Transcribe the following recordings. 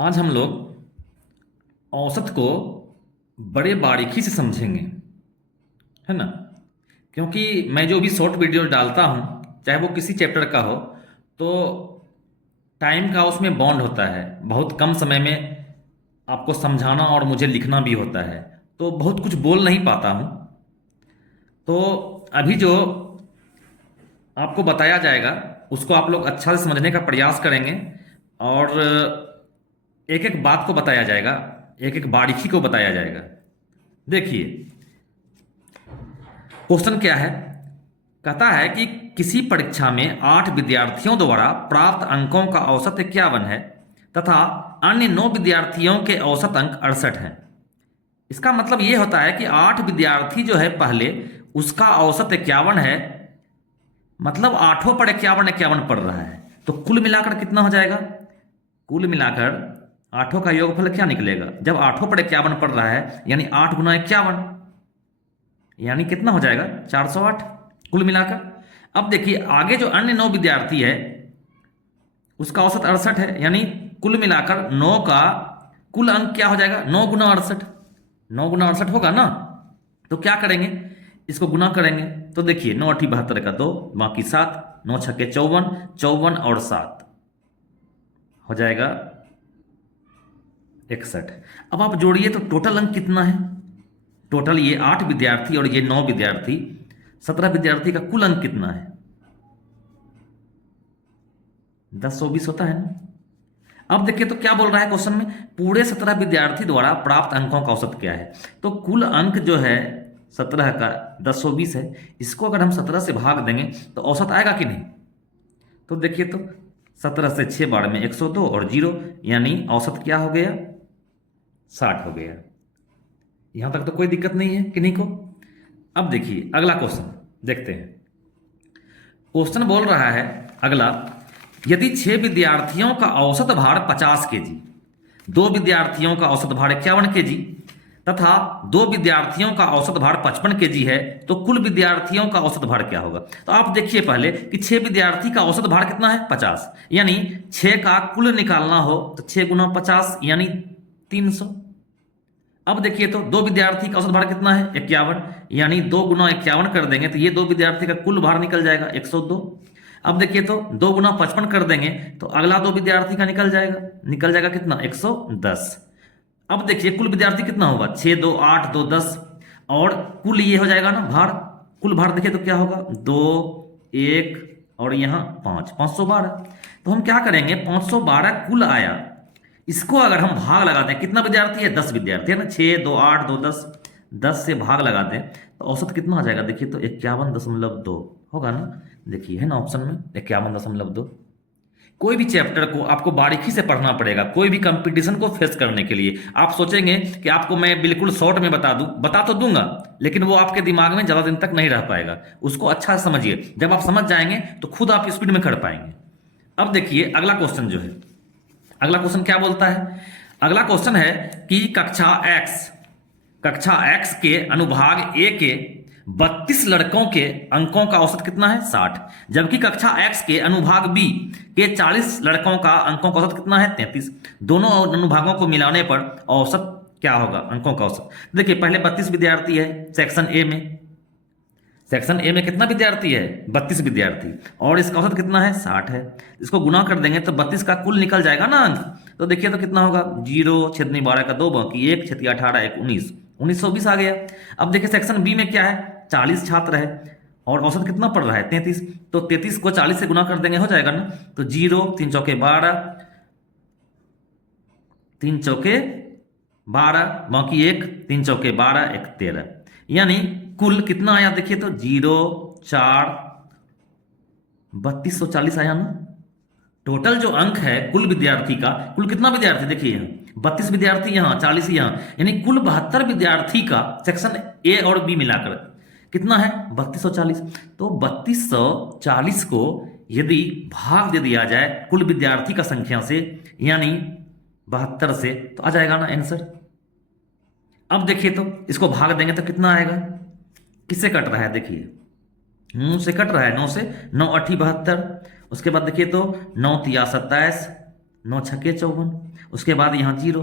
आज हम लोग औसत को बड़े बारीकी से समझेंगे, है ना। क्योंकि मैं जो भी शॉर्ट वीडियो डालता हूँ, चाहे वो किसी चैप्टर का हो, तो टाइम का उसमें बॉन्ड होता है। बहुत कम समय में आपको समझाना और मुझे लिखना भी होता है, तो बहुत कुछ बोल नहीं पाता हूँ। तो अभी जो आपको बताया जाएगा उसको आप लोग अच्छा से समझने का प्रयास करेंगे, और एक एक बात को बताया जाएगा, एक एक बारीकी को बताया जाएगा। देखिए, क्वेश्चन क्या है। कहता है कि किसी परीक्षा में 8 विद्यार्थियों द्वारा प्राप्त अंकों का औसत 51 है तथा अन्य 9 विद्यार्थियों के औसत अंक 68 हैं। इसका मतलब ये होता है कि 8 विद्यार्थी जो है पहले, उसका औसत 51 है, मतलब आठों पर 51 51 पड़ रहा है। तो कुल मिलाकर कितना हो जाएगा? कुल मिलाकर आठों का योगफल क्या निकलेगा? जब आठों पर 51 पड़ रहा है यानी 8 गुना 51, यानी कितना हो जाएगा? 408 कुल मिलाकर। अब देखिए, आगे जो अन्य 9 विद्यार्थी है उसका औसत 68 है, यानी कुल मिलाकर 9 का कुल अंक क्या हो जाएगा? 9 गुना 68। 9 गुना 68 होगा ना। तो क्या करेंगे, इसको गुना करेंगे। तो देखिए, 9 अठी 72 का 2, बाकी 7, 9 छक्के 54, 54 और 7 हो जाएगा 61। अब आप जोड़िए तो टोटल अंक कितना है? टोटल ये 8 विद्यार्थी और ये 9 विद्यार्थी, 17 विद्यार्थी का कुल अंक कितना है? 10 100 20 होता है ना। अब देखिए तो क्या बोल रहा है क्वेश्चन में, पूरे 17 विद्यार्थी द्वारा प्राप्त अंकों का औसत क्या है। तो कुल अंक जो है 17 का 10 120 है, इसको अगर हम 17 से भाग देंगे तो औसत आएगा कि नहीं? तो देखिए तो 17 से 6 बार में 102 और 0, यानी औसत क्या हो गया? 60 हो गया। यहां तक तो कोई दिक्कत नहीं है किन्हीं को। अब देखिए अगला क्वेश्चन देखते हैं। क्वेश्चन बोल रहा है अगला, यदि 6 विद्यार्थियों का औसत भार 50 केजी, 2 विद्यार्थियों का औसत भार 51 केजी तथा 2 विद्यार्थियों का औसत भार 55 केजी है, तो कुल विद्यार्थियों का औसत भार क्या होगा? तो आप देखिए पहले कि 6 विद्यार्थी का औसत भार कितना है? 50, यानी 6 का कुल निकालना हो तो 6 गुना 50 यानी 300। अब देखिए तो 2 विद्यार्थी का औसत भार कितना है? 51, यानी 2 गुना 51 कर देंगे तो ये 2 विद्यार्थी का कुल भार निकल जाएगा 102। अब देखिए तो 2 गुना 55 कर देंगे तो अगला 2 विद्यार्थी का निकल जाएगा कितना? 110। अब देखिए कुल विद्यार्थी कितना होगा? 6 2 8 2 10, और कुल ये हो जाएगा ना भार। कुल भार देखिए तो क्या होगा? 2 1 और यहाँ 5, 512। तो हम क्या करेंगे, 512 कुल आया, इसको अगर हम भाग लगा दें, कितना विद्यार्थी है? 10 विद्यार्थी है ना। 6 2 8 2 10, 10 से भाग लगा दें तो औसत कितना आ जाएगा? देखिए तो 51.2 होगा ना। देखिए है ना ऑप्शन में 51.2। कोई भी चैप्टर को आपको बारीकी से पढ़ना पड़ेगा, कोई भी कंपटीशन को फेस करने के लिए। आप सोचेंगे कि आपको मैं बिल्कुल शॉर्ट में बता दूं, बता तो दूंगा, लेकिन वो आपके दिमाग में ज्यादा दिन तक नहीं रह पाएगा। उसको अच्छा से समझिए, जब आप समझ जाएंगे तो खुद आप स्पीड में कर पाएंगे। अब देखिए अगला क्वेश्चन जो है, अगला क्वेश्चन क्या बोलता है? अगला क्वेश्चन है कि कक्षा एक्स के अनुभाग ए के 32 लड़कों के अंकों का औसत कितना है? 60, जबकि कक्षा एक्स के अनुभाग बी के 40 लड़कों का अंकों का औसत कितना है? 33। दोनों अनुभागों को मिलाने पर औसत क्या होगा? अंकों का औसत। देखिए पहले 32 विद्यार्थी है सेक्शन ए में। सेक्शन ए में कितना विद्यार्थी है? 32 विद्यार्थी, और इसका औसत कितना है? 60 है। इसको गुना कर देंगे तो 32 का कुल निकल जाएगा ना अंक। तो देखिए तो कितना होगा? 0 छेदनी 12 का 2, बाकी 1 छेदी 18 1 19, 1920 आ गया। अब देखिए सेक्शन बी में क्या है? 40 छात्र है और औसत कितना पड़ रहा है? 33। तो 33 को 40 से गुना कर देंगे, हो जाएगा ना। तो 0 3 चौके 12, 3 चौके 12, बाकी 1 3 चौके 12 1 13, यानी कुल कितना आया? देखिए तो 0 4 3240 आया ना। टोटल जो अंक है कुल विद्यार्थी का, कुल कितना विद्यार्थी? देखिए यहाँ 32 विद्यार्थी, यहाँ 40 यहाँ, यानी कुल 72 विद्यार्थी का सेक्शन ए और बी मिलाकर कितना है? 3240। तो 3240 को यदि भाग दे दिया जाए कुल विद्यार्थी का संख्या से, यानी 72 से, तो आ जाएगा ना आंसर। अब देखिए तो इसको भाग देंगे तो कितना आएगा? किससे कट रहा है? देखिए 9 से कट रहा है, 9 से 9 अठी 72। उसके बाद देखिए तो 9 तिया 27, 9 छक्के 54, उसके बाद यहाँ 0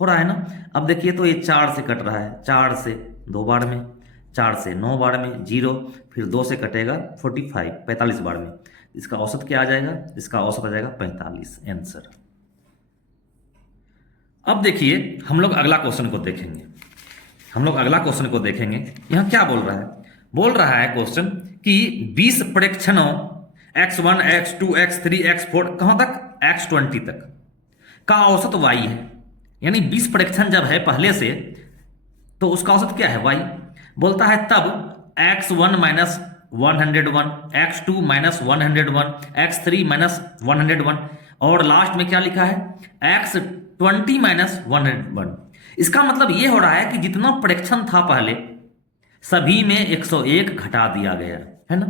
हो रहा है ना। अब देखिए तो ये 4 से कट रहा है, 4 से 2 बार में, 4 से 9 बार में 0, फिर 2 से कटेगा 45, 45 बार में। इसका औसत क्या आ जाएगा? इसका औसत आ जाएगा 45, आंसर। अब देखिए हम लोग अगला क्वेश्चन को देखेंगे, हम लोग अगला क्वेश्चन को देखेंगे। यहाँ क्या बोल रहा है? बोल रहा है क्वेश्चन कि 20 प्रेक्षणों x1, x2, x3, x4 कहाँ तक? x20 तक का औसत y है। यानी 20 प्रेक्षण जब है पहले से, तो उसका औसत क्या है? y। बोलता है तब x1 minus 101, x2 minus 101, x3 minus 101 और लास्ट में क्या लिखा है? x20 minus 101। इसका मतलब ये हो रहा है कि जितना प्रेक्षण था पहले सभी में 101 घटा दिया गया है ना।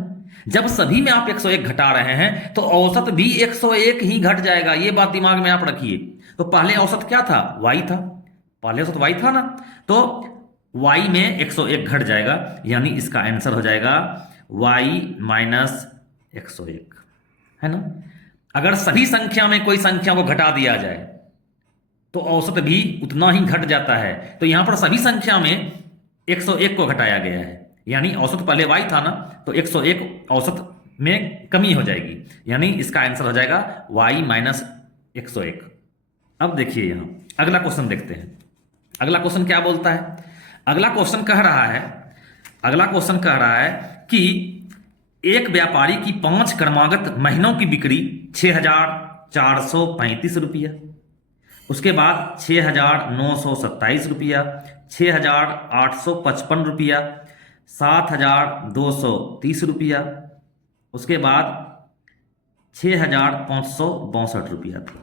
जब सभी में आप 101 घटा रहे हैं तो औसत भी 101 ही घट जाएगा, ये बात दिमाग में आप रखिए। तो पहले औसत क्या था? y था, पहले औसत y था ना, तो y में 101 घट जाएगा, यानी इसका आंसर हो जाएगा y माइनस 101, है ना। अगर सभी संख्या में कोई संख्या को घटा दिया जाए तो औसत भी उतना ही घट जाता है। तो यहां पर सभी संख्या में 101 को घटाया गया है, यानी औसत पहले y था ना, तो 101 औसत में कमी हो जाएगी, यानी इसका आंसर हो जाएगा y माइनस 101। अब देखिए यहां अगला क्वेश्चन देखते हैं। अगला क्वेश्चन क्या बोलता है? अगला क्वेश्चन कह रहा है, अगला क्वेश्चन कह रहा है कि एक व्यापारी की 5 क्रमागत महीनों की बिक्री 6,435 रुपया, उसके बाद 6,927 रुपया, 6,855 रुपया, 7,230 रुपया, उसके बाद 6,562 रुपया था।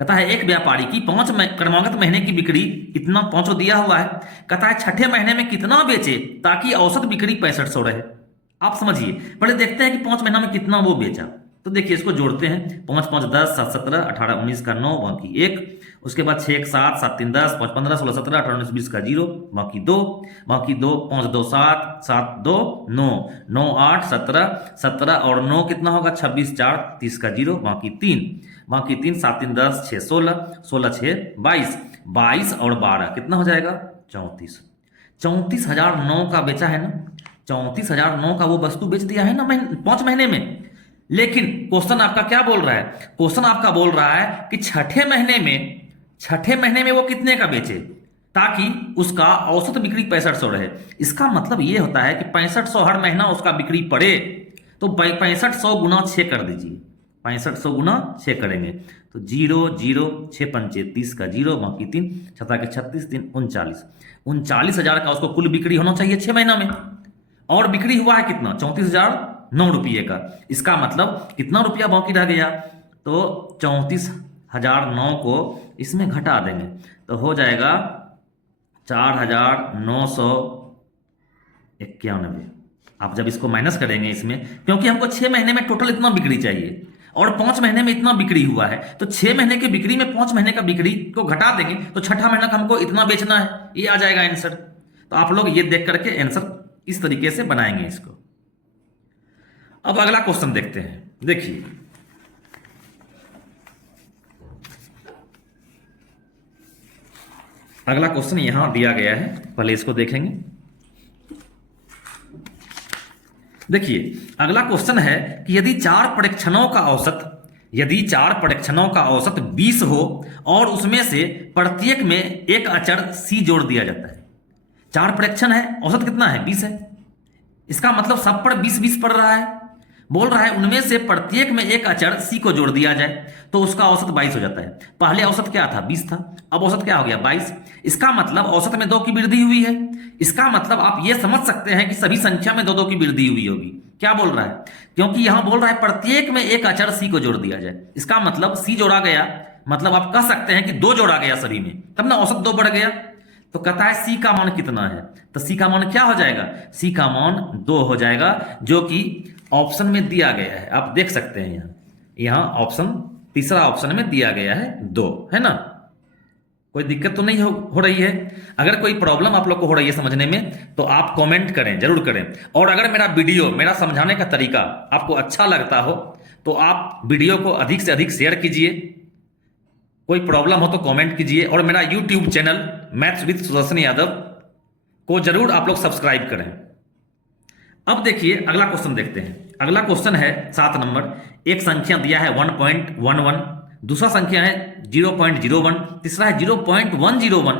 कहता है एक व्यापारी की 5 क्रमागत महीने की बिक्री इतना 5 दिया हुआ है। कहता है छठे महीने में कितना बेचे ताकि औसत बिक्री 6500 रहे। आप समझिए, पहले देखते हैं कि 5 महीना में कितना वो बेचा। तो देखिए इसको जोड़ते हैं, 5 5 10, 7 17, 18 19 का 9, बाकी 1, उसके बाद 6 1 7, 7 3 10, 5 15, 16 17, 18 19 20 का 0, बाकी 2, 5 2 7, 7 2 9, 9 8 17, 17 और 9 कितना होगा? 26 4 30 का 0, बाकी 3, 7 3 10, 6 16, 16 6 22, 22 और 12 कितना हो जाएगा? 34। 34,009 का बेचा है ना, 34,009 का वो वस्तु बेच दिया है ना 5 महीने में। लेकिन क्वेश्चन आपका क्या बोल रहा है? क्वेश्चन आपका बोल रहा है कि छठे महीने में वो कितने का बेचे ताकि उसका औसत बिक्री 6500 रहे। इसका मतलब ये होता है कि 6500 हर महीना उसका बिक्री पड़े, तो 6500 गुना 6 कर दीजिए, 6500 गुना 6 करेंगे तो 0 0 6 पंचे 30 का 0, बाकी 3 छता के 36 3 39, 39,000 का उसको कुल बिक्री होना चाहिए 6 महीना में, और बिक्री हुआ है कितना? 34,009 रुपये का। इसका मतलब कितना रुपया बाकी रह गया? तो 34,009 को इसमें घटा देंगे तो हो जाएगा 4,991। आप जब इसको माइनस करेंगे इसमें, क्योंकि हमको 6 महीने में टोटल इतना बिक्री चाहिए और 5 महीने में इतना बिक्री हुआ है, तो 6 महीने की बिक्री में 5 महीने का बिक्री को घटा देंगे तो छठा महीना का हमको इतना बेचना है, ये आ जाएगा आंसर। तो आप लोग ये देख करके आंसर इस तरीके से बनाएंगे इसको। अब अगला क्वेश्चन देखते हैं। देखिए अगला क्वेश्चन यहां दिया गया है, पहले इसको देखेंगे। देखिए अगला क्वेश्चन है कि यदि 4 परीक्षणों का औसत 20 हो और उसमें से प्रत्येक में एक अचर c जोड़ दिया जाता है। 4 परीक्षण है, औसत कितना है? 20 है। इसका मतलब सब पर 20 20 पड़ रहा है। बोल रहा है उनमें से प्रत्येक में एक अचर c को जोड़ दिया जाए तो उसका औसत 22 हो जाता है। पहले औसत क्या था? 20 था, अब औसत क्या हो गया? 22। इसका मतलब औसत में 2 की वृद्धि हुई है। इसका मतलब आप ये समझ सकते हैं कि सभी संख्या में 2 2 की वृद्धि हुई होगी। क्या बोल रहा है? क्योंकि यहां बोल रहा है प्रत्येक में एक अचर c को जोड़ दिया जाए। इसका मतलब c जोड़ा गया, मतलब आप कह सकते हैं कि 2 जोड़ा गया सभी में, तब ना औसत 2 बढ़ गया। तो कहता है c का मान कितना है? तो c का मान क्या हो जाएगा? c का मान 2 हो जाएगा, जो कि ऑप्शन में दिया गया है। आप देख सकते हैं यहां ऑप्शन, तीसरा ऑप्शन में दिया गया है 2, है ना। कोई दिक्कत तो नहीं हो रही है? अगर कोई प्रॉब्लम आप लोग को हो रही है समझने में तो आप कमेंट करें, जरूर करें। और अगर मेरा समझाने का तरीका आपको अच्छा लगता हो तो आप वीडियो को अधिक से अधिक शेयर कीजिए, कोई प्रॉब्लम हो तो कमेंट कीजिए, और मेरा YouTube channel maths with Sudarshan Yadav को जरूर आप लोग सब्सक्राइब करें। अब देखिए अगला क्वेश्चन देखते हैं। अगला क्वेश्चन है 7 नंबर। एक संख्या दिया है 1.11, दूसरा संख्या है 0.01, तीसरा है 0.101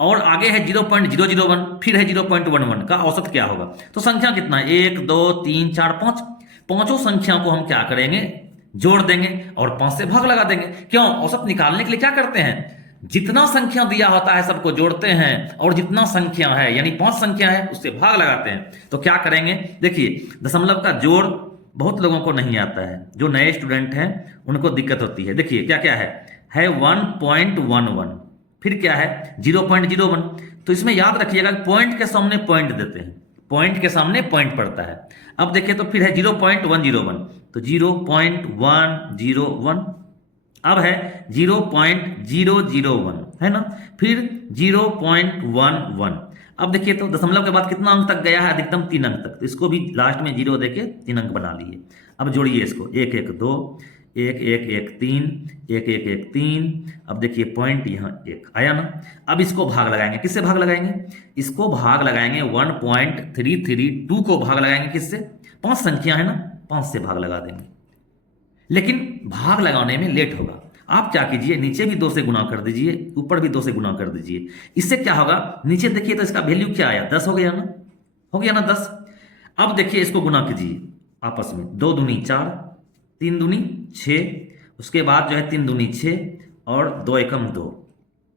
और आगे है 0.001, फिर है 0.11 का औसत क्या होगा। तो संख्या कितना है, 1 2 3 4 5, पांचों संख्याओं को हम क्या करेंगे, जोड़ देंगे और 5 से भाग लगा देंगे। क्यों, औसत निकालने के लिए क्या करते हैं, जितना संख्या दिया होता है सबको जोड़ते हैं और जितना संख्या है यानी 5 संख्या है उससे भाग लगाते हैं। तो क्या करेंगे, देखिए दशमलव का जोड़ बहुत लोगों को नहीं आता है, जो नए स्टूडेंट हैं उनको दिक्कत होती है। देखिए क्या क्या है 1.11, फिर क्या है 0.01। तो इसमें याद रखिएगा पॉइंट के सामने पॉइंट देते हैं, पॉइंट के सामने पॉइंट पड़ता है। अब देखिए तो फिर है 0.101, तो 0.101, अब है 0.001 है ना, फिर 0.11। अब देखिए तो दशमलव के बाद कितना अंक तक गया है, अधिकतम 3 अंक तक, तो इसको भी लास्ट में 0 देके 3 अंक बना लिए। अब जोड़िए इसको, 1 1 2, 1 1 1 3, 1 1 1 3। अब देखिए पॉइंट यहाँ 1 आया ना। अब इसको भाग लगाएंगे, किससे भाग लगाएंगे, इसको भाग लगाएंगे 1.332 को भाग लगाएंगे किससे, 5 संख्या है ना, 5 से भाग लगा देंगे। लेकिन भाग लगाने में लेट होगा, आप क्या कीजिए नीचे भी 2 से गुना कर दीजिए, ऊपर भी 2 से गुना कर दीजिए। इससे क्या होगा, नीचे देखिए तो इसका वैल्यू क्या आया, 10 हो गया ना, हो गया ना 10। अब देखिए इसको गुना कीजिए आपस में, 2 दूनी 4, 3 दूनी 6, उसके बाद जो है 3 दूनी 6 और 2 एकम 2,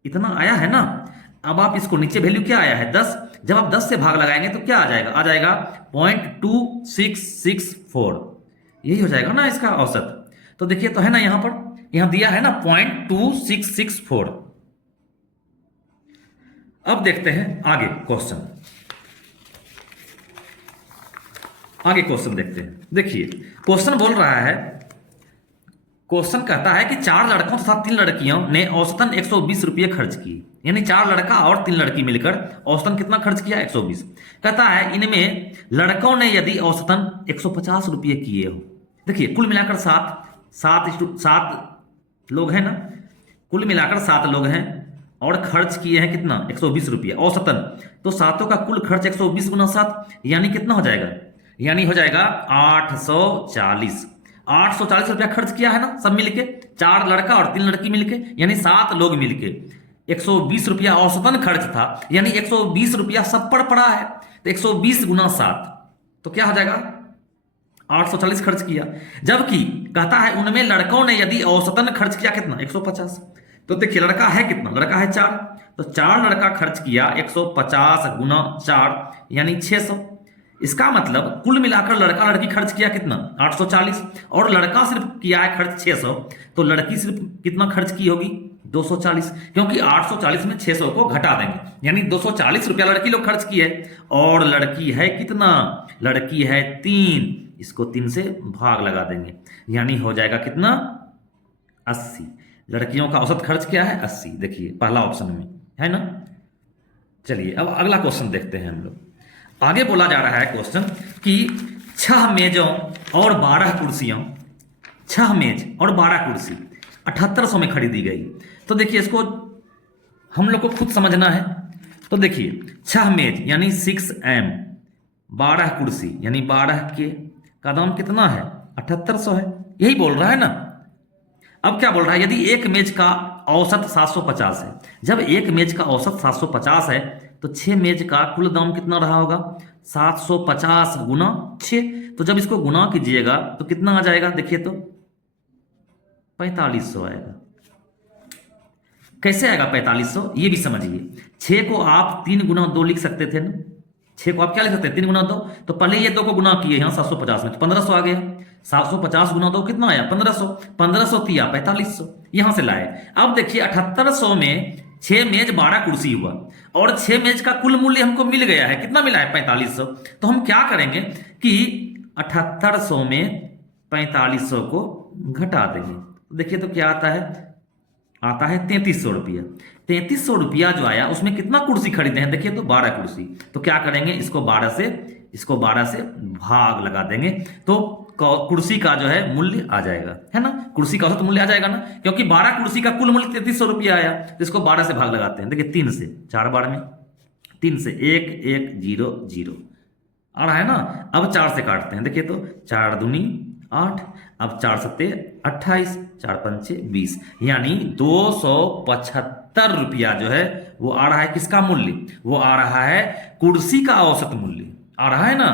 इतना आया है ना। अब आप इसको नीचे वैल्यू क्या आया है 10, जब आप 10 से भाग लगाएंगे तो क्या आ जाएगा 0.2664, यही हो जाएगा ना इसका औसत। तो देखिए तो है ना, यहां पर यहां दिया है ना 0.2664। अब देखते हैं आगे क्वेश्चन, आगे क्वेश्चन देखते हैं। देखिए क्वेश्चन बोल रहा है, क्वेश्चन कहता है कि 4 लड़कों तथा 3 लड़कियों ने औसतन 120 रुपये खर्च किए, यानी 4 लड़का और 3 लड़की मिलकर औसतन कितना खर्च किया 120। कहता है इनमें लड़कों ने यदि औसतन 150 रुपये किए हो, देखिए कुल मिलाकर 7 लोग हैं ना, कुल मिलाकर 7 लोग हैं और खर्च किए हैं कितना 120 रुपये औसतन। तो सातों का कुल खर्च 120 गुना 7 यानी कितना हो जाएगा, यानी हो जाएगा 840 रुपया खर्च किया है ना सब मिलके, 4 लड़का और 3 लड़की मिलके, यानी 7 लोग मिलके 120 रुपया औसतन खर्च था, यानी 120 रुपया सब पर पड़ा है। तो 120 गुना 7 तो क्या हो जाएगा 840 खर्च किया। जबकि कहता है उनमें लड़कों ने यदि औसतन खर्च किया कितना 150। तो देखिए लड़का है कितना, लड़का है 4, तो 4 लड़का खर्च किया 150 गुना 4 यानी 600। इसका मतलब कुल मिलाकर लड़का लड़की खर्च किया कितना 840 और लड़का सिर्फ किया है खर्च 600, तो लड़की सिर्फ कितना खर्च की होगी 240, क्योंकि 840 में 600 को घटा देंगे, यानी 240 रुपया लड़की लोग खर्च की है। और लड़की है कितना, लड़की है 3, इसको 3 से भाग लगा देंगे, यानी हो जाएगा कितना 80। लड़कियों का औसत खर्च क्या है 80, देखिए पहला ऑप्शन में है ना। चलिए अब अगला क्वेश्चन देखते हैं हम लोग। आगे बोला जा रहा है क्वेश्चन कि 6 मेजों और 12 कुर्सियों, 6 मेज और 12 कुर्सी 7800 में खरीदी गई। तो देखिए इसको हम लोग को खुद समझना है। तो देखिए 6 मेज यानी 6M, 12 कुर्सी यानी 12 के का दाम कितना है 7800 है, यही बोल रहा है ना। अब क्या बोल रहा है, यदि एक मेज का औसत 750 है, जब एक मेज का औसत 750 है तो 6 मेज का कुल दाम कितना रहा होगा 750 गुना 6। तो जब इसको गुना कीजिएगा तो कितना आ जाएगा, देखिए तो 4500 आएगा। कैसे आएगा 4500, ये भी समझिए। 6 को आप 3 गुना 2 लिख सकते थे ना, 6 को आप क्या लिख सकते हैं 3 गुना 2, तो पहले ये 2 को गुना किए यहाँ 750 में तो 1500 आ गया। 750 गुना 2 कितना आया 1500, 1500 तिया 4500, यहां से लाए। अब देखिए 7800 में 6 मेज 12 कुर्सी हुआ और 6 मेज का कुल मूल्य हमको मिल गया है, कितना मिला है 4500। तो हम क्या करेंगे कि 7800 में 4500 को घटा देंगे। देखिए तो क्या आता है, आता है 3300 रुपया। 3300 रुपया जो आया उसमें कितना कुर्सी खरीदे हैं, देखिए तो 12 कुर्सी। तो क्या करेंगे, इसको 12 से भाग लगा देंगे। तो कुर्सी का जो है मूल्य आ जाएगा, है ना। कुर्सी का औसत मूल्य आ जाएगा ना, क्योंकि 12 कुर्सी का कुल मूल्य 3300 रुपया आया, तो इसको 12 से भाग लगाते हैं। देखिए 3 से 4 बार में, 3 से 1 1 0 0 आ रहा है ना। अब 4 से काटते हैं, देखिए तो 4 दूनी 8, अब 4 सत्ते 28, 4 पंचे 20, यानी 275 रुपया जो है वो आ रहा है। किसका मूल्य? वो आ रहा है कुर्सी का औसत मूल्य आ रहा है ना।